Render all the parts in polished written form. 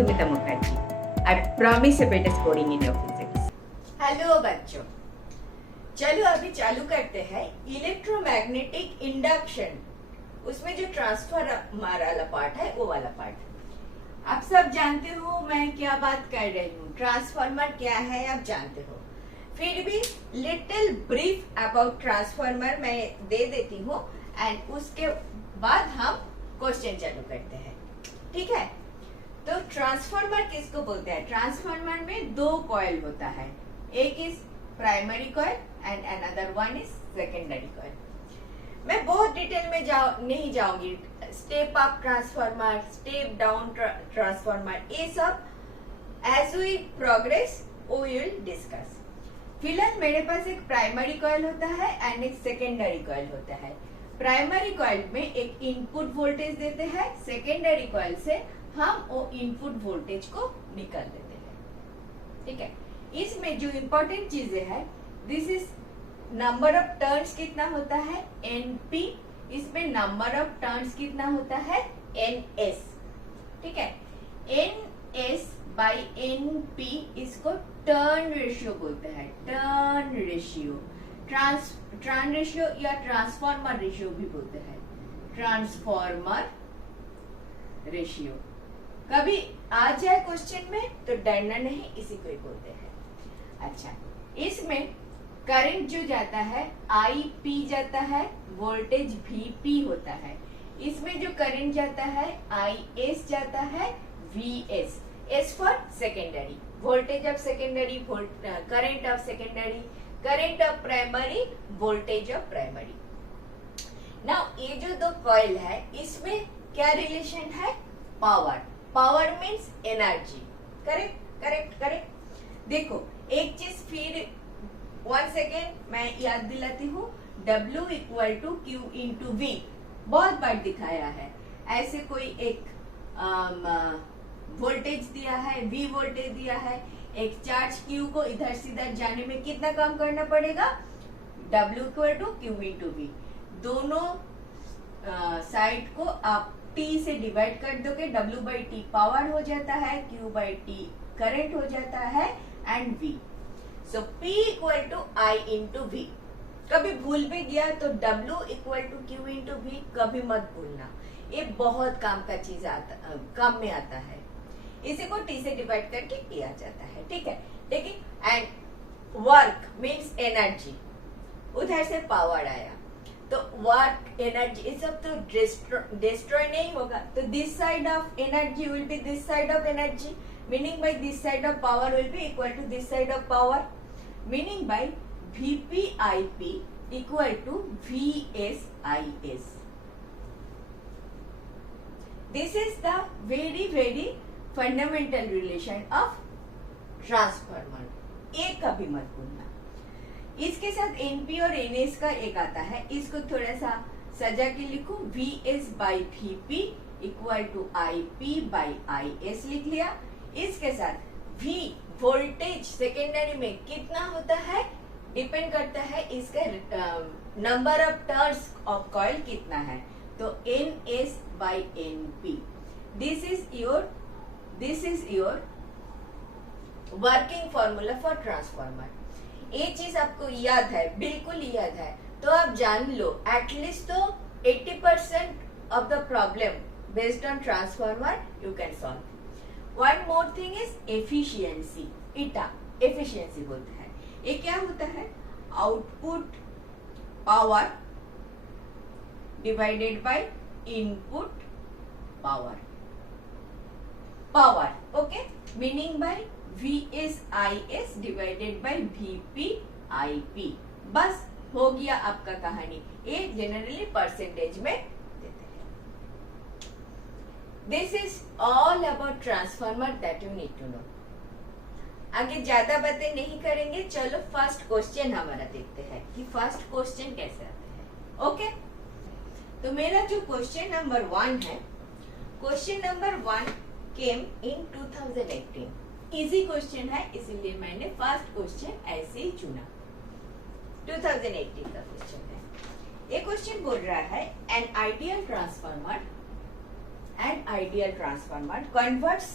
Madhumita Mukherjee. I promise a better scoring in your physics. Hello बच्चों, चलो अभी चालू करते हैं इलेक्ट्रोमैग्नेटिक इंडक्शन। उसमें जो ट्रांसफार्मर वाला पार्ट है वो वाला पार्ट आप सब जानते हो मैं क्या बात कर रही हूँ। ट्रांसफार्मर क्या है आप जानते हो, फिर भी लिटिल ब्रीफ अबाउट ट्रांसफार्मर मैं दे देती हूँ एंड उसके बाद हम क्वेश्चन चालू करते हैं, ठीक है। तो ट्रांसफार्मर किसको बोलते हैं? ट्रांसफार्मर में दो कॉइल होता है, एक is primary coil and another one is secondary coil. मैं बहुत डिटेल में नहीं जाऊंगी। Step up transformer, step down transformer, ये सब as we progress we will discuss. फिलहाल मेरे पास एक प्राइमरी कॉइल होता है एंड एक सेकेंडरी कॉइल होता है। प्राइमरी कॉइल में एक इनपुट वोल्टेज देते हैं, सेकेंडरी कॉइल से हम वो इनपुट वोल्टेज को निकाल देते हैं, ठीक है। इसमें जो इम्पोर्टेंट चीजें है, this is number of turns कितना होता है NP, इसमें नंबर ऑफ टर्न्स कितना होता है NS, ठीक है। NS बाई NP इसको टर्न रेशियो बोलते हैं, टर्न रेशियो। ट्रांस रेशियो या ट्रांसफार्मर रेशियो भी बोलते हैं, ट्रांसफार्मर रेशियो। कभी आ जाए क्वेश्चन में तो डरना नहीं, इसी को ही बोलते हैं। अच्छा, इसमें करंट जो जाता है IP जाता है, वोल्टेज VP होता है। इसमें जो करंट जाता है IS जाता है, VS, S for secondary, voltage of secondary, current of secondary, current of primary, voltage of primary. Now ये जो दो कॉइल है इसमें क्या रिलेशन है? Power. Power means energy, correct correct correct. देखो एक चीज फिर 1 सेकेंड मैं याद दिलाती हूँ, W equal to Q into V बहुत बार दिखाया है। ऐसे कोई एक वोल्टेज दिया है, V वोल्टेज दिया है, एक चार्ज Q को इधर से इधर जाने में कितना काम करना पड़ेगा? W equal to Q into V। दोनों साइड को आप T से डिवाइड कर दोगे, W बाई T पावर हो जाता है, Q बाई T करंट हो जाता है and V। So P equal to I into V। कभी भूल भी गया तो W equal to Q into V कभी मत भूलना, ये बहुत काम का चीज काम में आता है। इसी को T से डिवाइड करके किया जाता है, ठीक है। देखिए एंड वर्क मीन्स एनर्जी, उधर से पावर आया तो वर्क एनर्जी, ये सब तो डिस्ट्रॉय नहीं होगा, तो this side of energy will be this side of energy, meaning by this side of power will be equal to this side of power, meaning by VP IP equal to VS IS। This is the very fundamental relation of transformer, ये कभी मत भूलना। इसके साथ NP और NS का एक आता है, इसको थोड़ा सा सजा के लिखूं, VS by VP equal to IP by IS लिख लिया। इसके साथ V वोल्टेज सेकेंडरी में कितना होता है डिपेंड करता है इसका number of turns of coil कितना है, तो NS by NP। This is your working formula for transformer. ये चीज आपको याद है, बिल्कुल याद है तो आप जान लो, एटलीस्ट तो 80% of the problem based on transformer you can solve. One more thing is efficiency, इटा एफिशिएंसी बोलते हैं। ये क्या होता है? Output power divided by input power, power, okay, meaning bye VS IS divided by VP IP। बस हो गया आपका कहानी, ये जनरली परसेंटेज में देते हैं। This is all about transformer that you need to know. आगे ज्यादा बातें नहीं करेंगे, चलो फर्स्ट क्वेश्चन हमारा देखते हैं कि फर्स्ट क्वेश्चन कैसे आते हैं, ओके। तो मेरा जो क्वेश्चन नंबर 1 है, क्वेश्चन नंबर 1 केम इन 2018। इजी क्वेश्चन है इसीलिए मैंने फर्स्ट क्वेश्चन ऐसे ही चुना, 2018 का क्वेश्चन है। ये क्वेश्चन बोल रहा है an ideal transformer converts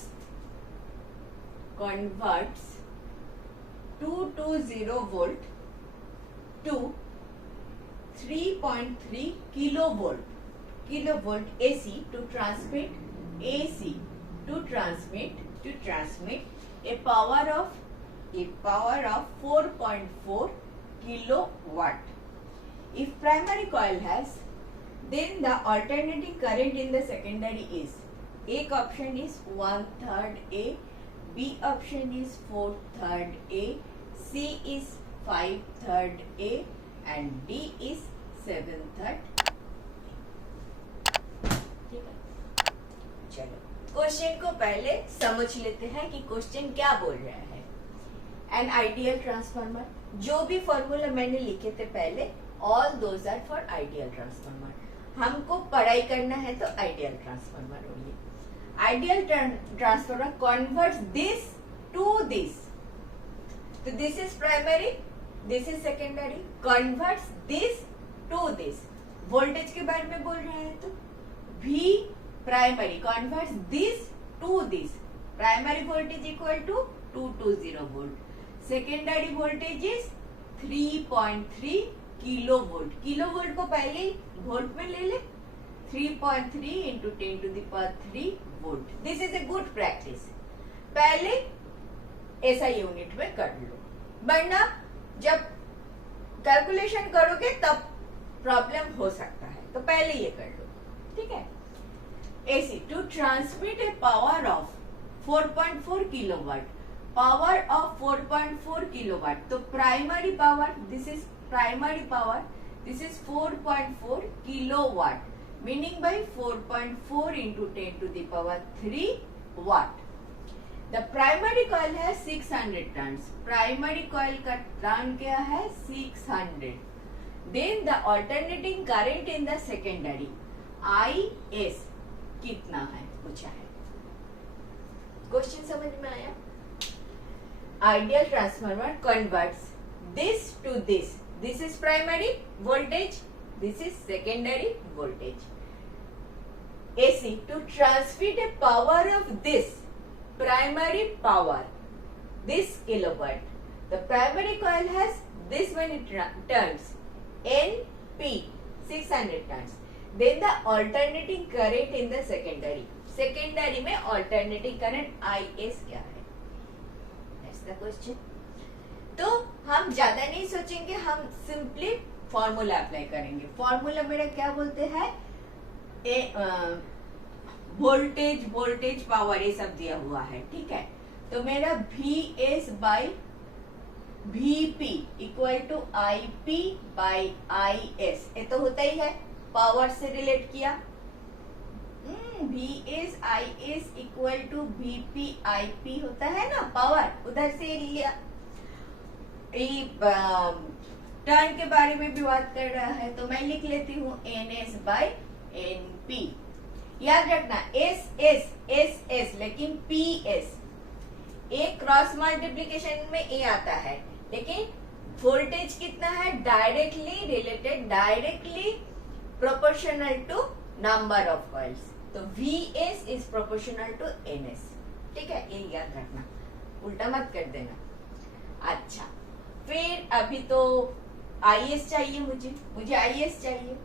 converts 220 volt to 3.3 kilovolt AC to transmit a power of 4.4 kilowatt. If primary coil has, then the alternating current in the secondary is, A option is 1/3 A, B option is 4/3 A, C is 5/3 A and D is 7/3. ठीक है, चलो question को पहले समझ लेते हैं कि question क्या बोल रहा है. एन आइडियल ट्रांसफार्मर, जो भी फॉर्मूला मैंने लिखे थे पहले, all those are for ideal transformer. हमको पढ़ाई करना है तो आइडियल ट्रांसफार्मर होगी. Ideal transformer converts this to this. तो this is primary, this is secondary, converts this to this. Voltage के बारे में बोल रहे हैं तो भी primary converts this to this. Primary voltage equal to 220 volt. Secondary voltage is 3.3 kilovolt. Kilovolt को पहले वोल्ट में ले ले. 3.3 into 10 to the power 3 volt. This is a good practice. पहले ऐसा यूनिट में कर लो, वरना जब कैलकुलेशन करोगे तब प्रॉब्लम हो सकता है. तो पहले ये कर लो, ठीक है. AC to transmit a power of 4.4 kilowatt. Power of 4.4 kilowatt. तो primary power, this is primary power, this is 4.4 kilowatt, meaning by 4.4 into 10 to the power 3 watt. The primary coil has 600 turns. Primary coil का turn क्या है? 600. Then the alternating current in the secondary IS कितना है पूछा है. Question समझ में आया? Ideal transformer converts this to this. This is primary voltage, this is secondary voltage. AC to transmit a power of this primary power, this kilowatt. The primary coil has this many turns, NP, 600 turns. Then the alternating current in the secondary. Secondary में alternating current IS क्या है? That's the question. तो हम ज्यादा नहीं सोचेंगे, हम simply formula apply करेंगे. फॉर्मूला मेरा क्या बोलते हैं? वोल्टेज पावर ये सब दिया हुआ है, ठीक है. तो मेरा VS by VP equal to IP by IS. ये तो होता ही है, पावर से रिलेट किया. VS IS equal to VP IP होता है ना, पावर उधर से लिया. टर्न के बारे में भी बात कर रहा है तो मैं लिख लेती हूँ NS बाई NP. याद रखना SS लेकिन PS. एक क्रॉस मल्टीप्लीकेशन में ए आता है, लेकिन वोल्टेज कितना है? Directly related, directly proportional to number of coils. तो VS is proportional to NS. ठीक है, ये याद रखना, उल्टा मत कर देना. अच्छा, फिर अभी तो IS चाहिए, मुझे IS चाहिए.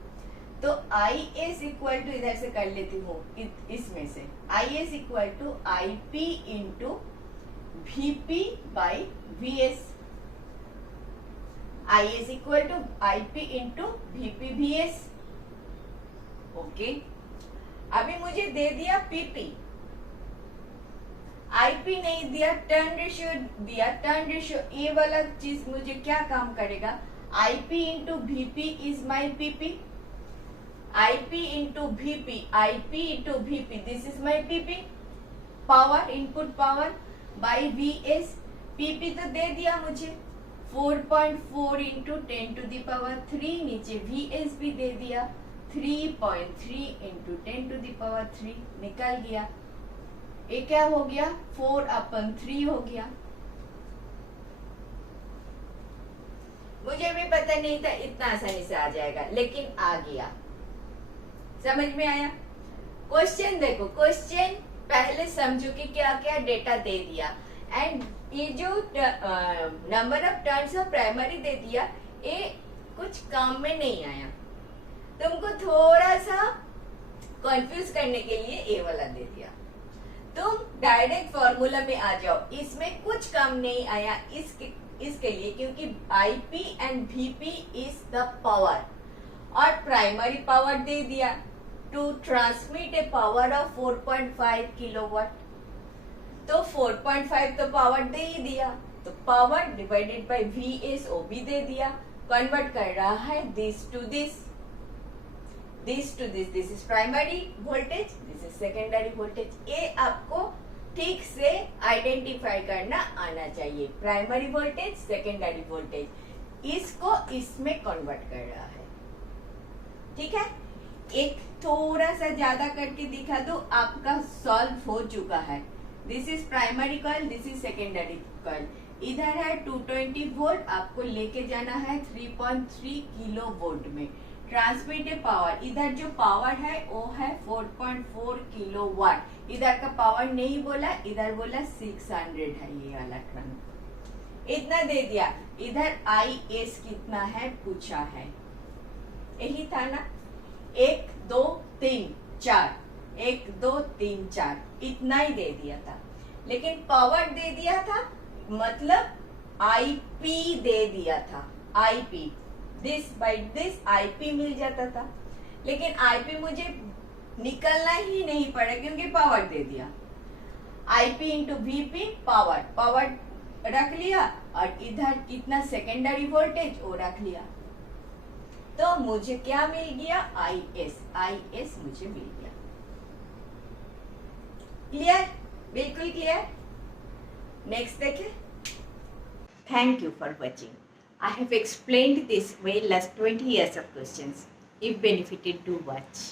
तो IS इक्वल टू इधर से कर लेती हूँ, इसमें से IS equal to IP into VP by VS. IS equal to IP into VP VS. Okay, अभी मुझे दे दिया PP, IP नहीं दिया, टर्न रेशियो दिया. टर्न रेशियो ये वाला चीज मुझे क्या काम करेगा? IP into VP is my PP. IP into VP this is my PP. Power, input power by VS. PP तो दे दिया मुझे 4.4 इंटू 10 टू द पावर 3. नीचे VS भी दे दिया 3.3 इंटू 10 टू द पावर 3. निकल गया. ये क्या हो गया? 4/3 हो गया. मुझे भी पता नहीं था इतना आसानी से आ जाएगा, लेकिन आ गया. समझ में आया? क्वेश्चन देखो, क्वेश्चन पहले समझो कि क्या क्या डेटा दे दिया. एंड ये जो number of turns of primary दे दिया, ये कुछ काम में नहीं आया, तुमको थोड़ा सा कंफ्यूज करने के लिए ये वाला दे दिया। तुम डायरेक्ट फॉर्मूला में आ जाओ, इसमें कुछ काम नहीं आया इसके लिए, क्योंकि IP and VP is the power, और प्राइमरी पावर दे दिया to transmit a power of 4.5 kilowatt. तो 4.5 तो पावर दे ही दिया, तो पावर डिवाइडेड बाय VS वो भी दे दिया। कन्वर्ट कर रहा है this to this, this to this, this is primary voltage, this is secondary voltage. ये आपको ठीक से आइडेंटिफाई करना आना चाहिए, प्राइमरी वोल्टेज सेकेंडरी वोल्टेज, इसको इसमें कन्वर्ट कर रहा है। ठीक है, एक थोड़ा सा ज्यादा करके दिखा दो, आपका सॉल्व हो चुका है। This is primary coil, this is secondary coil. इधर है 220 वोल्ट, आपको लेके जाना है 3.3 किलो वोल्ट में। ट्रांसमिटेड पावर, इधर जो पावर है वो है 4.4 किलो वाट। इधर का पावर नहीं बोला, इधर बोला 600 है ये वाला करंट, इतना दे दिया। इधर IS कितना है पूछा है, यही था ना, 1 2 3 4, 1 2 3 4, इतना ही दे दिया था। लेकिन पावर दे दिया था, मतलब IP दे दिया था, IP this by this IP मिल जाता था। लेकिन IP मुझे निकलना ही नहीं पड़ा क्योंकि पावर दे दिया। IP into VP power, power रख लिया, और इधर कितना सेकेंडरी वोल्टेज वो रख लिया, तो मुझे क्या मिल गया, IS मुझे मिल गया। क्लियर, बिल्कुल क्लियर। नेक्स्ट देखें। Thank you for watching. I have explained this way last 20 years of questions. If benefited, do watch.